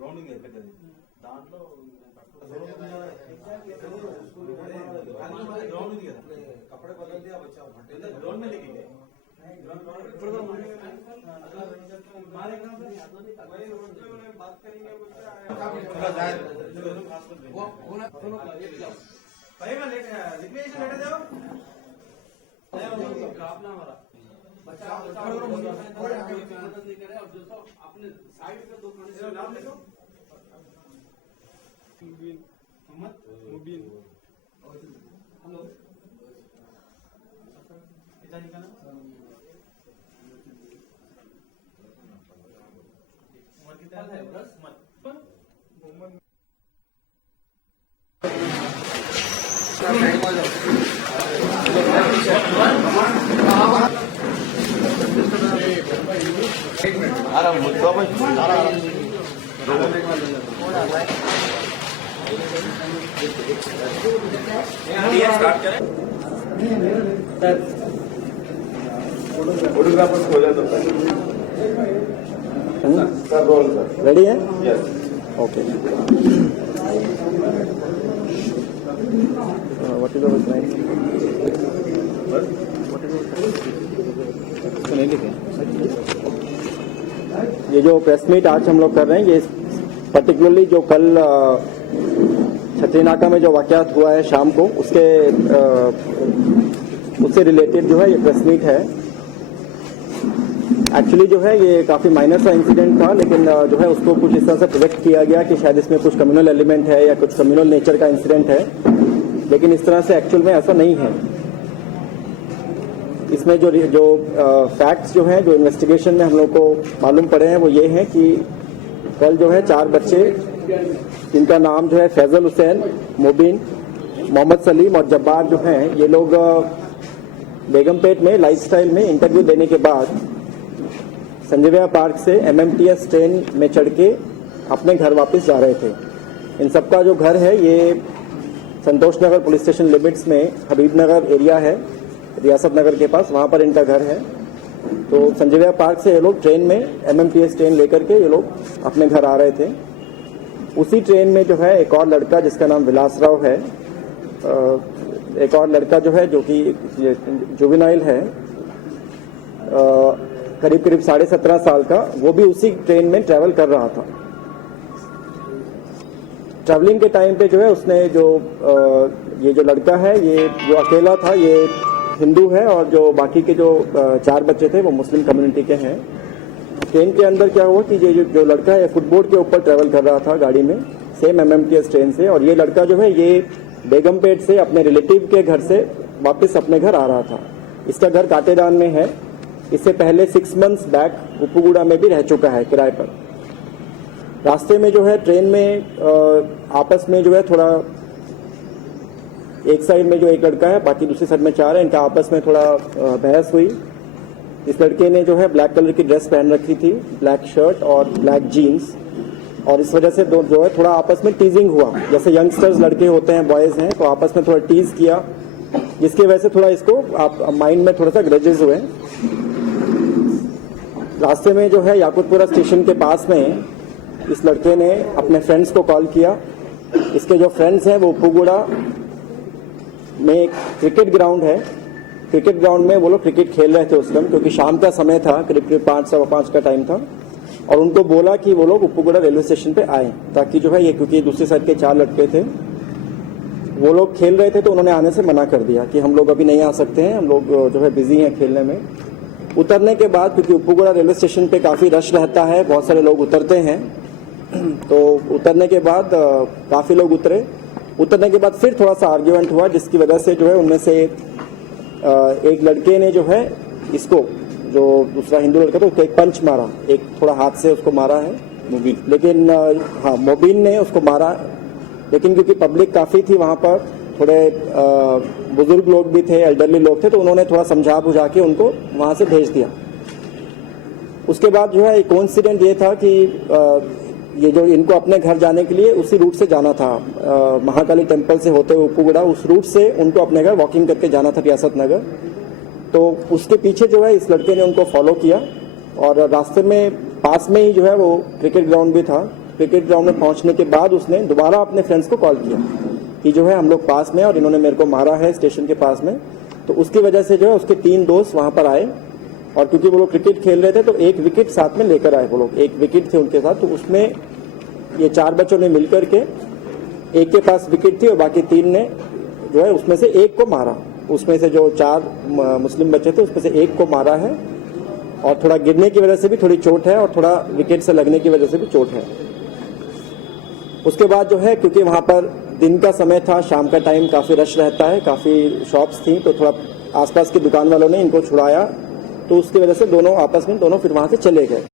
Rounding పెట్టేది దాంట్లో ground कपड़े बदल दिया बच्चा ग्राउंड में लेके गए बात करेंगे अपने साइड पे दो नाम लिखो मुबीन हेलो पिताजी का नाम उम्र कितना है बस मत मोहम्मद आराम मुद्दा भाई फोटोग्राफर हो जाता है सर रोल सर रेडी है yes okay what is our time नहीं लिखे ये जो प्रेस मीट आज हम लोग कर रहे हैं ये पर्टिकुलरली जो कल छतरी नाका में जो वाकयात हुआ है शाम को उससे रिलेटेड जो है ये प्रेस मीट है। एक्चुअली जो है ये काफी माइनर सा इंसिडेंट था, लेकिन जो है उसको कुछ इस तरह से प्रोजेक्ट किया गया कि शायद इसमें कुछ कम्युनल एलिमेंट है या कुछ कम्युनल नेचर का इंसिडेंट है, लेकिन इस तरह से एक्चुअल में ऐसा नहीं है। इसमें जो फैक्ट्स जो हैं जो इन्वेस्टिगेशन में हम लोग को मालूम पड़े हैं वो ये हैं कि कल जो है 4 बच्चे जिनका नाम जो है फैजल हुसैन, मुबीन, मोहम्मद सलीम और जब्बार जो हैं ये लोग बेगमपेट में लाइफस्टाइल में इंटरव्यू देने के बाद संजय विहार पार्क से MMTS ट्रेन में चढ़ के अपने घर वापस जा रहे थे। इन सबका जो घर है ये संतोष नगर पुलिस स्टेशन लिमिट्स में हबीबनगर एरिया है, रियासत नगर के पास, वहां पर इनका घर है। तो संजय विहार पार्क से ये लोग ट्रेन में MMTS ट्रेन लेकर के ये लोग अपने घर आ रहे थे। उसी ट्रेन में जो है एक और लड़का जिसका नाम विलास राव है, एक और लड़का जो है जो कि जुवेनाइल है, करीब 17.5 साल का, वो भी उसी ट्रेन में ट्रैवल कर रहा था। ट्रैवलिंग के टाइम पे जो है उसने ये जो लड़का है ये जो अकेला था ये हिंदू है और जो बाकी के जो 4 बच्चे थे वो मुस्लिम कम्युनिटी के हैं। ट्रेन के अंदर क्या हुआ कि ये जो लड़का है फुटबोर्ड के ऊपर ट्रैवल कर रहा था गाड़ी में, सेम MMTS ट्रेन से, और ये लड़का जो है ये बेगमपेट से अपने रिलेटिव के घर से वापस अपने घर आ रहा था। इसका घर काटेदान में है। इससे पहले 6 मंथ्स बैक उप्पुगुड़ा में भी रह चुका है किराए पर। रास्ते में जो है ट्रेन में आपस में जो है थोड़ा एक साइड में जो एक लड़का है बाकी दूसरी साइड में 4 है, इनका आपस में थोड़ा बहस हुई। इस लड़के ने जो है ब्लैक कलर की ड्रेस पहन रखी थी, ब्लैक शर्ट और ब्लैक जीन्स, और इस वजह से जो है थोड़ा आपस में टीजिंग हुआ। जैसे यंगस्टर्स लड़के होते हैं, बॉयज हैं, तो आपस में थोड़ा टीज किया, जिसकी वजह से थोड़ा इसको माइंड में थोड़ा सा ग्रजेस हुए। रास्ते में जो है याकुतपुरा स्टेशन के पास में इस लड़के ने अपने फ्रेंड्स को कॉल किया। इसके जो फ्रेंड्स हैं वो उप्पुगुड़ा में एक क्रिकेट ग्राउंड है, क्रिकेट ग्राउंड में वो लोग क्रिकेट खेल रहे थे उस टाइम, क्योंकि शाम का समय था, करीब 5-5 का टाइम था, और उनको बोला कि वो लोग उप्पुगुड़ा रेलवे स्टेशन पे आए ताकि जो है ये, क्योंकि दूसरी साइड के 4 लड़के थे वो लोग खेल रहे थे, तो उन्होंने आने से मना कर दिया कि हम लोग अभी नहीं आ सकते हैं, हम लोग जो है बिजी हैं खेलने में। उतरने के बाद, क्योंकि उप्पुगुड़ा रेलवे स्टेशन पे काफी रश रहता है, बहुत सारे लोग उतरते हैं, तो उतरने के बाद काफी लोग उतरे। उतरने के बाद फिर थोड़ा सा आर्ग्यूमेंट हुआ, जिसकी वजह से जो है उनमें से एक लड़के ने जो है इसको, जो दूसरा हिंदू लड़का था, उसको एक पंच मारा, एक थोड़ा हाथ से उसको मारा है मुबीन, लेकिन हाँ मुबीन ने उसको मारा, लेकिन क्योंकि पब्लिक काफी थी वहां पर, थोड़े बुजुर्ग लोग भी थे, एल्डरली लोग थे, तो उन्होंने थोड़ा समझा बुझा के उनको वहां से भेज दिया। उसके बाद जो है एक कोइंसिडेंट ये था कि ये जो इनको अपने घर जाने के लिए उसी रूट से जाना था, महाकाली टेम्पल से होते हुए उप्पुगुड़ा, उस रूट से उनको अपने घर वॉकिंग करके जाना था रियासत नगर। तो उसके पीछे जो है इस लड़के ने उनको फॉलो किया और रास्ते में पास में ही जो है वो क्रिकेट ग्राउंड भी था। क्रिकेट ग्राउंड में पहुंचने के बाद उसने दोबारा अपने फ्रेंड्स को कॉल किया कि जो है हम लोग पास में और इन्होंने मेरे को मारा है स्टेशन के पास में। तो उसकी वजह से जो है उसके 3 दोस्त वहां पर आए और क्योंकि वो लोग क्रिकेट खेल रहे थे तो एक विकेट साथ में लेकर आए वो लोग, एक विकेट थे उनके साथ। तो उसमें ये 4 बच्चों ने मिलकर के, एक के पास विकेट थी और बाकी 3 ने जो है उसमें से एक को मारा। उसमें से जो 4 मुस्लिम बच्चे थे उसमें से एक को मारा है और थोड़ा गिरने की वजह से भी थोड़ी चोट है और थोड़ा विकेट से लगने की वजह से भी चोट है। उसके बाद जो है क्योंकि वहां पर दिन का समय था, शाम का टाइम काफी रश रहता है, काफी शॉप्स थी, तो थोड़ा आसपास की दुकान वालों ने इनको छुड़ाया। तो उसकी वजह से दोनों आपस में फिर वहां से चले गए।